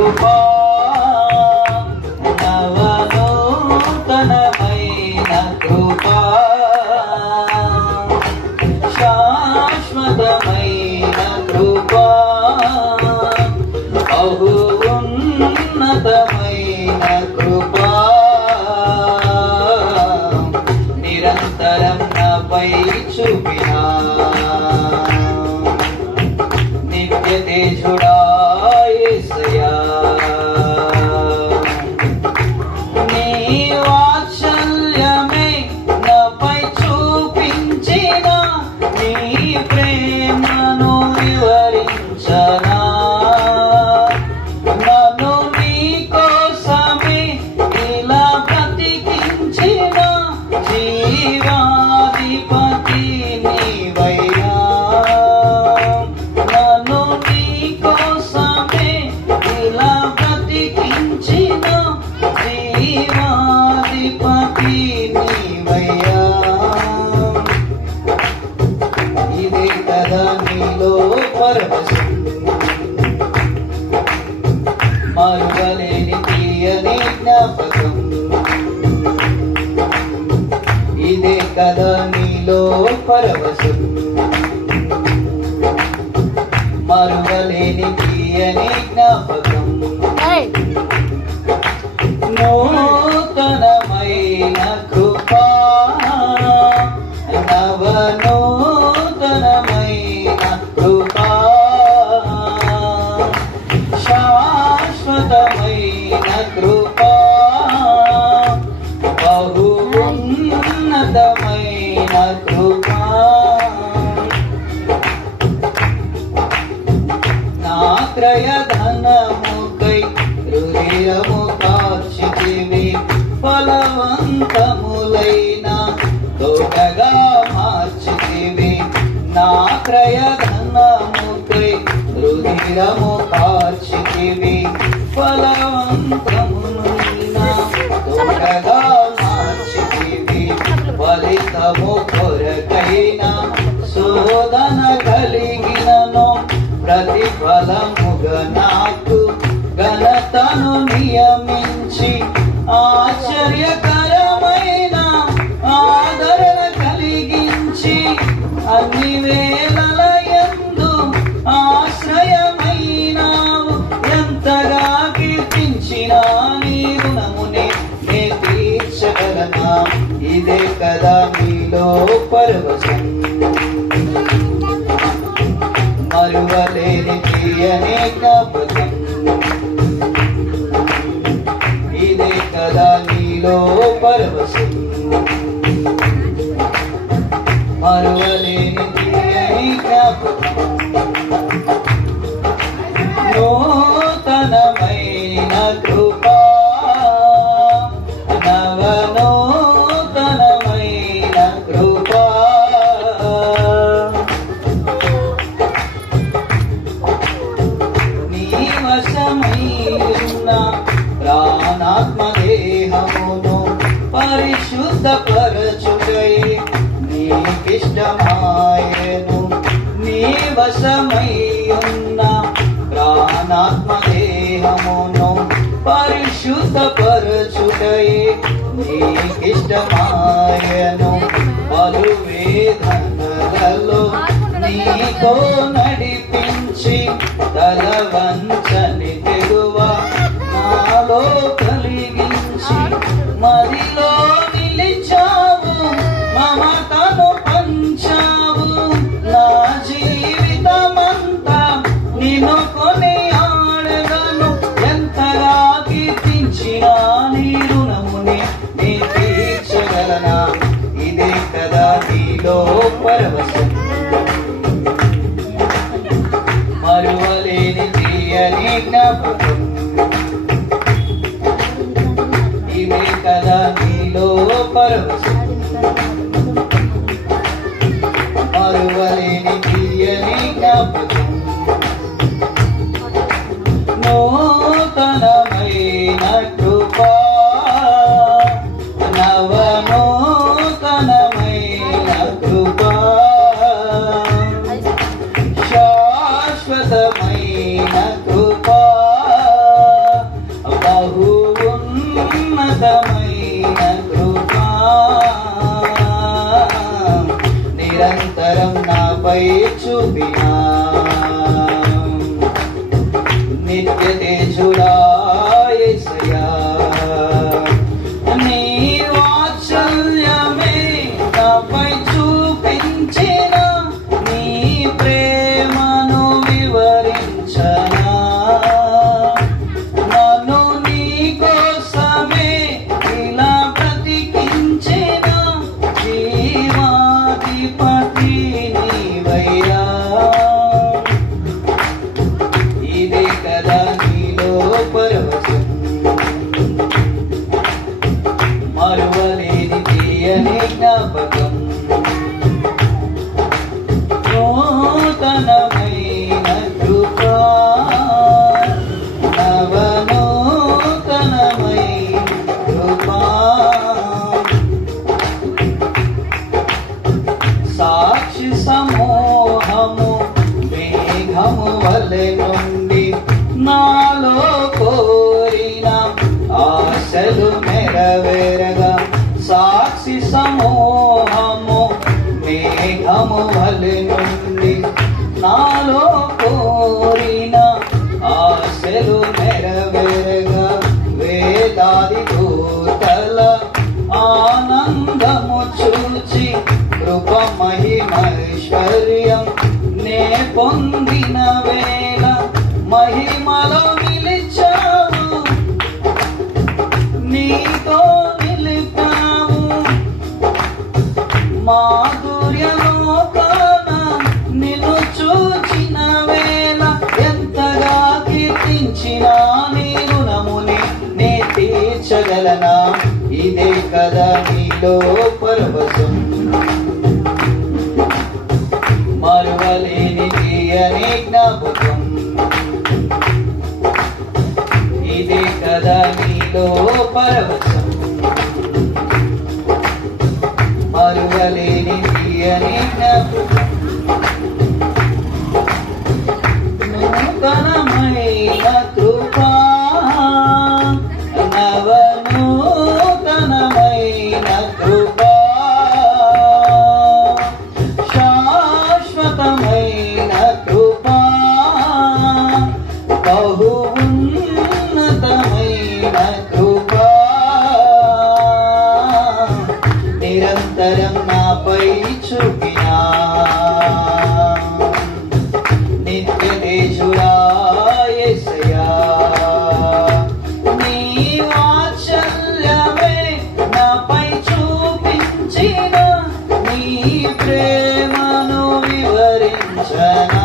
కృపా నవనూతనమైన కృపా శాశ్వతమైన కృపా బహు ఉన్నతమైన కృపా నిరంతరం నాపై చూపినా నిత్య తేజుడా యేసయ్యా నీ వాత్సల్యమే నాపై చూపించిన నీ ప్రేమను వివరించనా నన్ను నీ కోసమే ఇలా బ్రతికించిన జీవాధిపతి నీవయ్యా నన్ను నీ కోసమే ఇలా బ్రతికించిన జీవాధిపతి నీవయ్యా ఇదే కదా నీలో పరవశం మరువలేని తీయని జ్ఞాపకం ఇదే కదా నీలో పరవశం మరువలేని తీయని జ్ఞాపకం నూతనమైన కృపా నవనూతనమైన కృపా శాశ్వతమైన కృపా బహు ఉన్నతమైన కృపా నా క్రయధనముకై హృదయము కార్చితివి ఫలవంతములైన తోటగా మార్చితివి నా క్రయధనముకై హృదయము కార్చితివి ఫలవంతములైన తోటగా మార్చితివి ఫలితము కొరకైన శోధన కలిగినను ప్రతిఫలముగా నాకు ఘనతను నియమించి ఆశ్చర్యకరమైన ఆదరణ కలిగించి అన్ని వేళల యందు ఆశ్రయమైనావు ఎంతగా కీర్తించిన నీ రుణమునే నే తీర్చగలనా ఇదే కదా మీలో పరవశం మరువలేని తీయని జ్ఞాపకం ఇదే కదా నీలో పరవశం మరువలేని తీయని జ్ఞాపకం నూతనమైన కృపా నవనూతనమైన కృపా వశమైన ప్రాణాత్మ దేహమును పరిశుద్ధపరచుటై నీకిష్టమాయను నీ వశమై ఉన్న ప్రాణాత్మ దేహమును పరిశుద్ధపరచుటై నీకిష్టమాయను పలు వేదనలలో నీతో నడిపించి తల వంచని తెగువ నాలో కలిగించి మదిలో నిలిచావు మమతను పంచావు నా జీవితమంతా నిన్ను కొని ఆడగను ఎంతగా కీర్తించిన నీ రుణముని నీ తీర్చగలనా ఇదే కదా నీలో పరవశం మరువలేని తీయని జ్ఞాపకం ఇదే కదా నీలో పరవశం మరువలేని తీయని జ్ఞాపకం నూతనమైన కృపా నవనూతనమైన కృపా శాశ్వతమైన కృపా తేజుడా యేసయ్యా నీ వాత్సల్యమే నాపై చూపించిన నీ ప్రేమను వివరించనా నన్ను నీ కోసమే ఇలా బ్రతికించిన జీవాధిపతి నీవయ్యా ఇదే కదా నీలో పరవశం మరువలేని తీయని జ్ఞాపకం నూతనమైన కృపా నవనూతనమైన కృపా సాక్షి సమూహము మేఘము వలె నుండి నాలో కోరిన ఆశలు నెరవేరగా సాక్షి సమూహము మేఘము వలె నుండి నాలో కోరిన ఆశలు నెరవేరగా వేదాది దూతల ఆనందము చూచి కృప మహిమైశ్వర్యం నే పొందిన వేళ మహిమలో నిలిచావు నీతో నిలిపావు మాధుర్యలోకాన నిన్ను చూచిన వేళ ఎంతగా కీర్తించిన నీ రుణముని నే తీర్చగలనా ఇదే కదా నీలో పరవశం మరువలేని తీయని జ్ఞాపకం ఇదే కదా నీలో పరవశం మరువలేని తీయని జ్ఞాపకం నూతనమైన కృపా నవనూతనమైన కృపా శాశ్వతమైన కృపా బహు ఉన్నతమైన కృపా నిరంతరం నాపై చూపినా నిత్య తేజుడా యేసయ్యా నీ వాత్సల్యమే నాపై చూపించిన నీ ప్రేమను వివరించనా